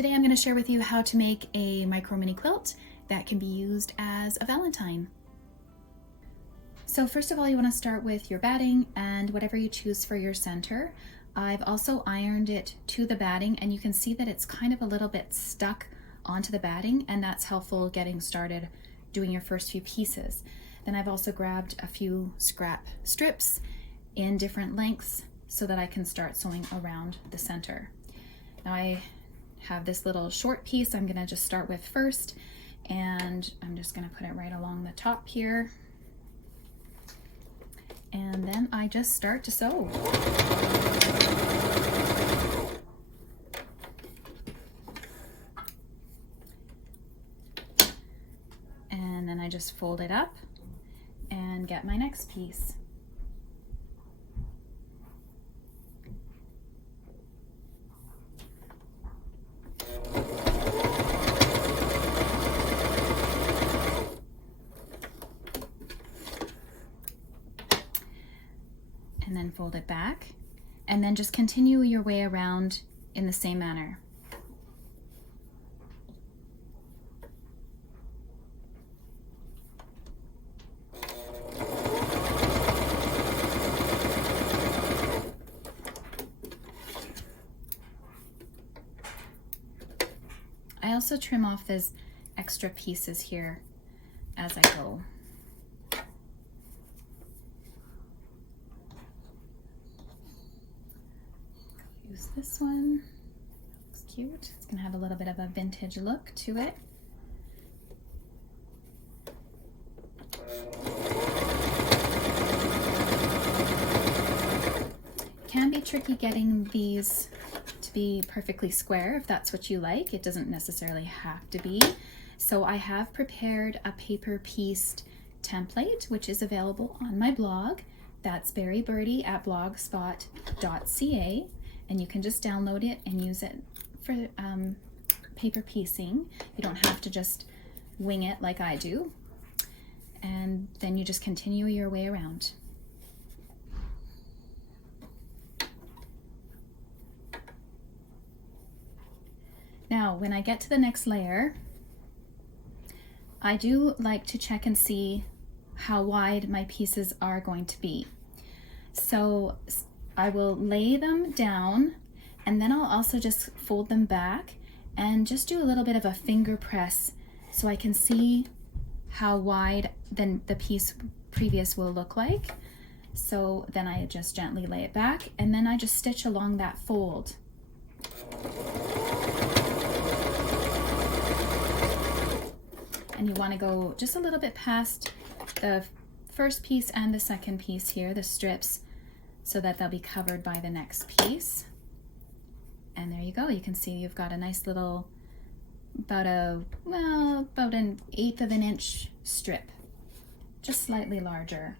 Today I'm going to share with you how to make a micro mini quilt that can be used as a Valentine. So first of all, you want to start with your batting and whatever you choose for your center. I've also ironed it to the batting, and you can see that it's kind of a little bit stuck onto the batting, and that's helpful getting started doing your first few pieces. Then I've also grabbed a few scrap strips in different lengths so that I can start sewing around the center. Now I have this little short piece I'm gonna just start with first, and I'm just gonna put it right along the top here. And then I just start to sew. And then I just fold it up and get my next piece. And then fold it back, and then just continue your way around in the same manner. I also trim off these extra pieces here as I go. Use this one. Looks cute. It's gonna have a little bit of a vintage look to it. Can be tricky getting these to be perfectly square if that's what you like. It doesn't necessarily have to be. So I have prepared a paper pieced template, which is available on my blog. That's Berry Birdy at blogspot.ca. And you can just download it and use it for paper piecing. You don't have to just wing it like I do. And then you just continue your way around. Now, when I get to the next layer, I do like to check and see how wide my pieces are going to be. So I will lay them down, and then I'll also just fold them back and just do a little bit of a finger press so I can see how wide then the piece previous will look like. So then I just gently lay it back, and then I just stitch along that fold. And you want to go just a little bit past the first piece and the second piece here, the strips, so that they'll be covered by the next piece. And there you go. You can see you've got a nice little, about an 1/8 of an inch strip, just slightly larger.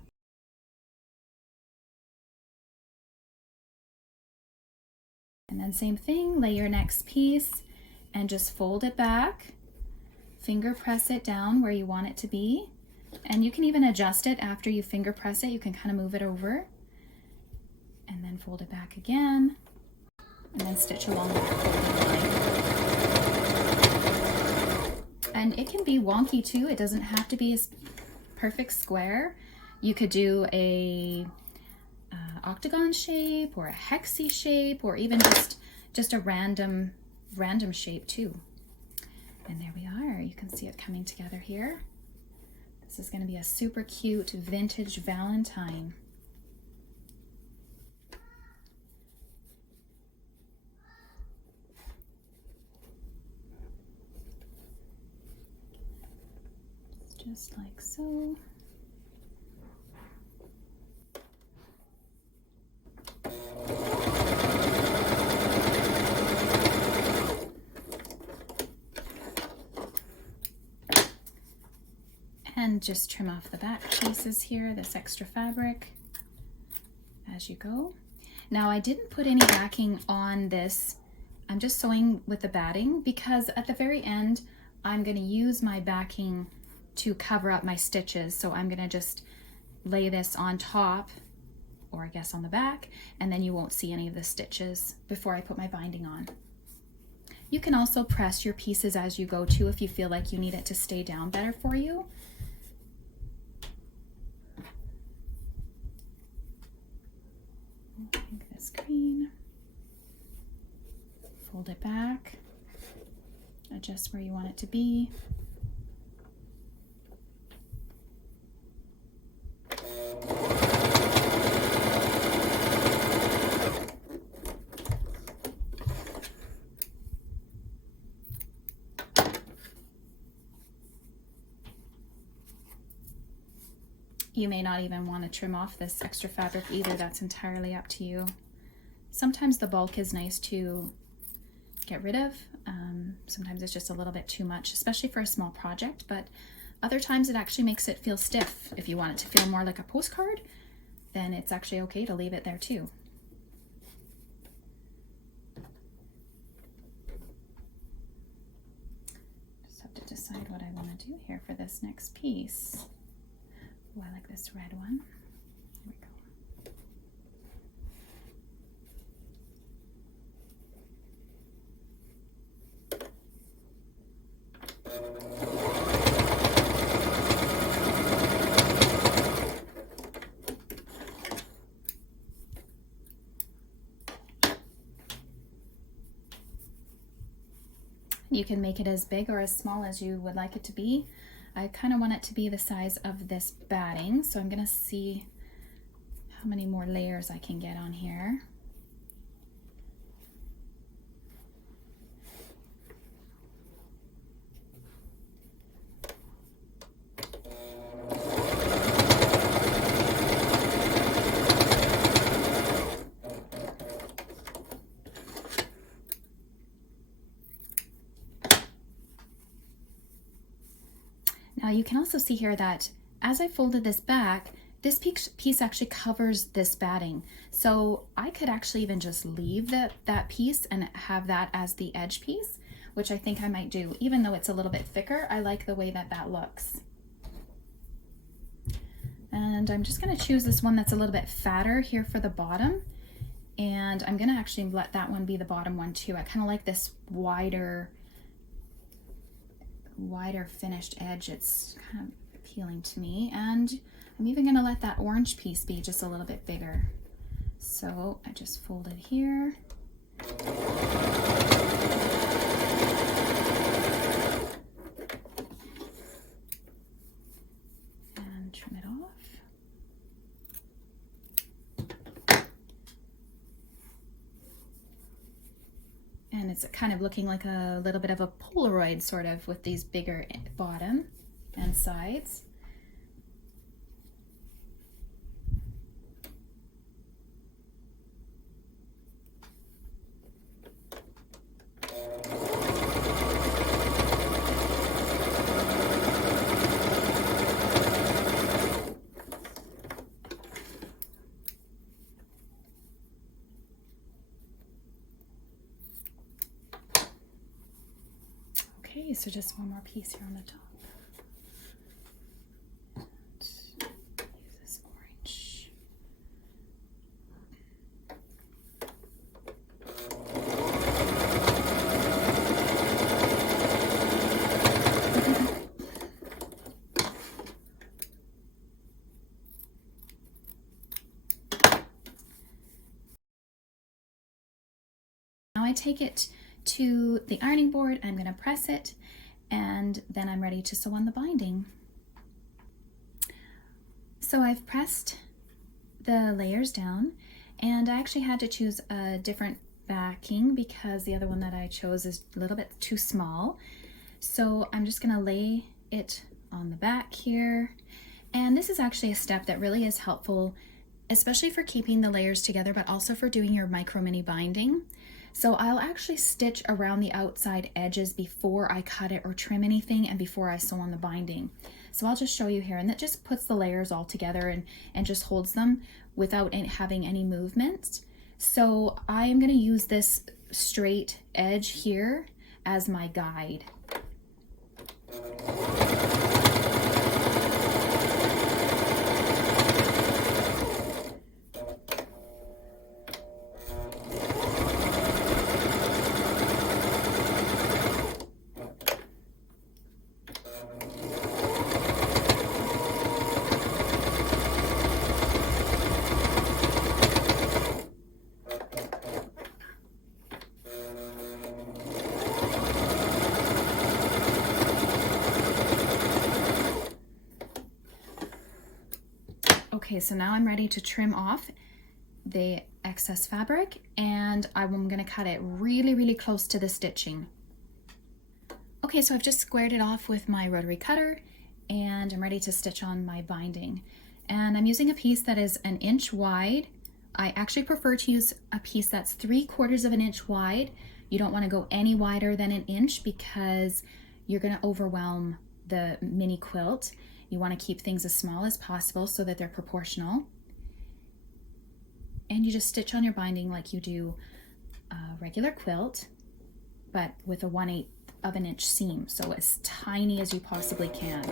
And then same thing, lay your next piece and just fold it back, finger press it down where you want it to be. And you can even adjust it after you finger press it. You can kind of move it over. And then fold it back again, and then stitch along that folding line. And it can be wonky too. It doesn't have to be a perfect square. You could do a octagon shape or a hexy shape, or even just a random shape too. And there we are. You can see it coming together here. This is going to be a super cute vintage Valentine. Just like so. And just trim off the back pieces here, this extra fabric, as you go. Now I didn't put any backing on this. I'm just sewing with the batting because at the very end, I'm going to use my backing to cover up my stitches. So I'm going to just lay this on top, or I guess on the back, and then you won't see any of the stitches before I put my binding on. You can also press your pieces as you go too if you feel like you need it to stay down better for you. Take this green, fold it back, adjust where you want it to be. You may not even want to trim off this extra fabric either. That's entirely up to you. Sometimes the bulk is nice to get rid of. Sometimes it's just a little bit too much, especially for a small project, but other times it actually makes it feel stiff. If you want it to feel more like a postcard, then it's actually okay to leave it there too. Just have to decide what I want to do here for this next piece. Oh, I like this red one. Here we go. You can make it as big or as small as you would like it to be. I kind of want it to be the size of this batting, so I'm going to see how many more layers I can get on here. Now you can also see here that as I folded this back, this piece actually covers this batting. So I could actually even just leave that piece and have that as the edge piece, which I think I might do. Even though it's a little bit thicker, I like the way that that looks. And I'm just gonna choose this one that's a little bit fatter here for the bottom. And I'm gonna actually let that one be the bottom one too. I kind of like this wider finished edge. It's kind of appealing to me, and I'm even going to let that orange piece be just a little bit bigger. So I just fold it here. And trim it off. And it's kind of looking like a little bit of a Polaroid sort of with these bigger bottom and sides. Okay, so just one more piece here on the top. And use this orange. Now I take it to the ironing board. I'm going to press it, and then I'm ready to sew on the binding. So I've pressed the layers down, and I actually had to choose a different backing because the other one that I chose is a little bit too small. So I'm just going to lay it on the back here, and this is actually a step that really is helpful, especially for keeping the layers together, but also for doing your micro mini binding. So I'll actually stitch around the outside edges before I cut it or trim anything and before I sew on the binding. So I'll just show you here, and that just puts the layers all together and just holds them without having any movement. So I'm going to use this straight edge here as my guide. Okay, so now I'm ready to trim off the excess fabric, and I'm going to cut it really, really close to the stitching. Okay, so I've just squared it off with my rotary cutter, and I'm ready to stitch on my binding. And I'm using a piece that is 1 inch wide. I actually prefer to use a piece that's 3/4 of an inch wide. You don't want to go any wider than 1 inch because you're going to overwhelm the mini quilt. You want to keep things as small as possible so that they're proportional. And you just stitch on your binding like you do a regular quilt, but with a 1/8 of an inch seam, so as tiny as you possibly can.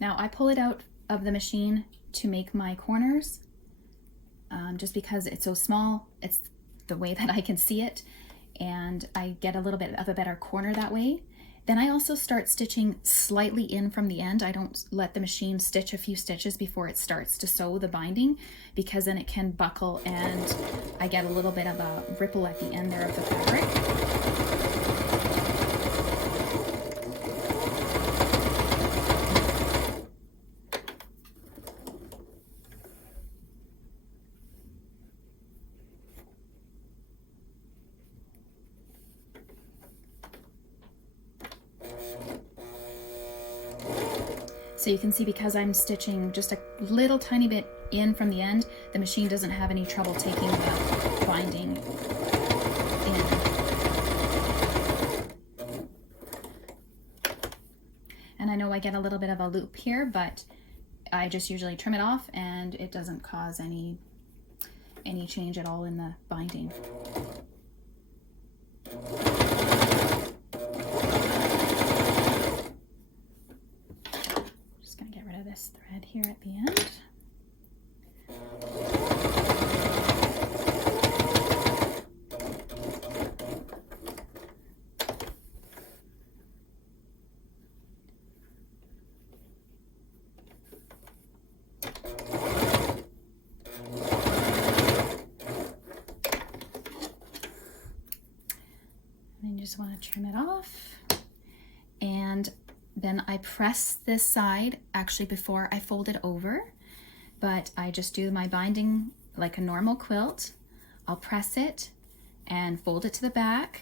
Now I pull it out of the machine to make my corners, just because it's so small. It's the way that I can see it, and I get a little bit of a better corner that way. Then I also start stitching slightly in from the end. I don't let the machine stitch a few stitches before it starts to sew the binding, because then it can buckle and I get a little bit of a ripple at the end there of the fabric. So you can see, because I'm stitching just a little tiny bit in from the end, the machine doesn't have any trouble taking the binding in. And I know I get a little bit of a loop here, but I just usually trim it off and it doesn't cause any change at all in the binding. This thread here at the end. And then you just want to trim it off. And then I press this side actually before I fold it over, but I just do my binding like a normal quilt. I'll press it and fold it to the back,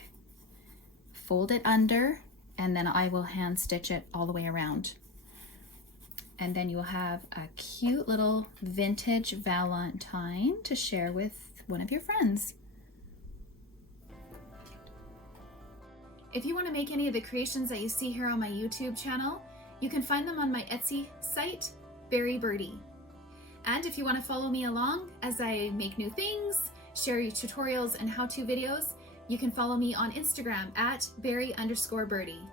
fold it under, and then I will hand stitch it all the way around. And then you'll have a cute little vintage Valentine to share with one of your friends. If you want to make any of the creations that you see here on my YouTube channel, you can find them on my Etsy site, Berry Birdy. And if you want to follow me along as I make new things, share tutorials and how-to videos, you can follow me on Instagram at Berry_Birdie.